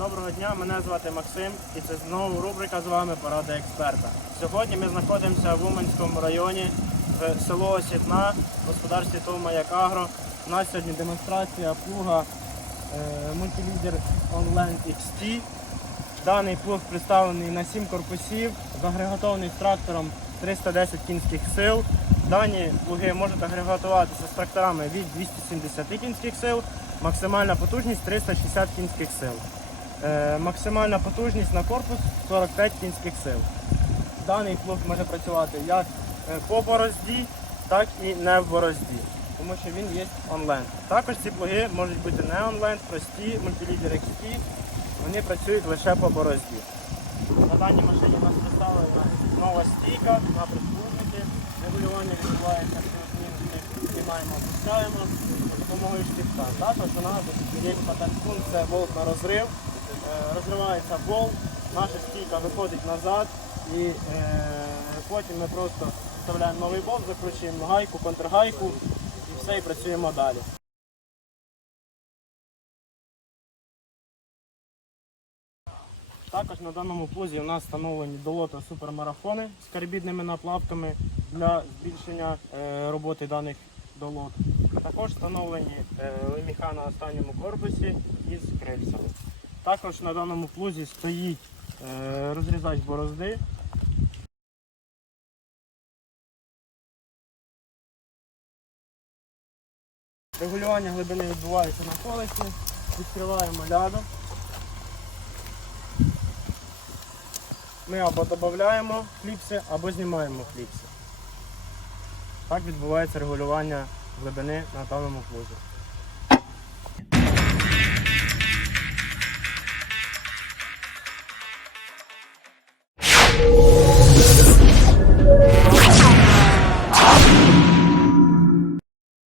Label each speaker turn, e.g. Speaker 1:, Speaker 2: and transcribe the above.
Speaker 1: Доброго дня, мене звати Максим і це знову рубрика з вами Порада експерта. Сьогодні ми знаходимося в Уманському районі, в село Осітна, в господарстві ТОВ «Маяк Агро». У нас сьогодні демонстрація плуга е, мультилідер Online XT. Даний плуг представлений на 7 корпусів, загрегатований з трактором 310 кінських сил. Дані плуги можуть агрегатуватися з тракторами від 270 кінських сил, максимальна потужність 360 кінських сил. Е, максимальна потужність на корпус 45 кінських сил. Даний плуг може працювати як е, по борозді, так і не в борозді, тому що він є онлайн. Також ці плуги можуть бути не онлайн, прості, мультилідер XT, вони працюють лише по борозді. На даній машині у нас представлена нова стійка на прислужники. Регулювання відбувається ми знімаємо, опускаємо за допомогою штифта. Також у нас є функція болт на розрив. Е, Розривається болт, наша стійка виходить назад і е, потім ми просто вставляємо новий болт, закручуємо гайку, контргайку і все, і працюємо далі. Також на даному плузі у нас встановлені долота супермарафони з карбідними наплавками для збільшення е, роботи даних долот. Також встановлені леміха на останньому корпусі із крильцями. Також на даному плузі стоїть е, розрізач борозди. Регулювання глибини відбувається на колесі. Відкриваємо лядом. Ми або додаємо кліпси, або знімаємо кліпси. Так відбувається регулювання глибини на даному плузі.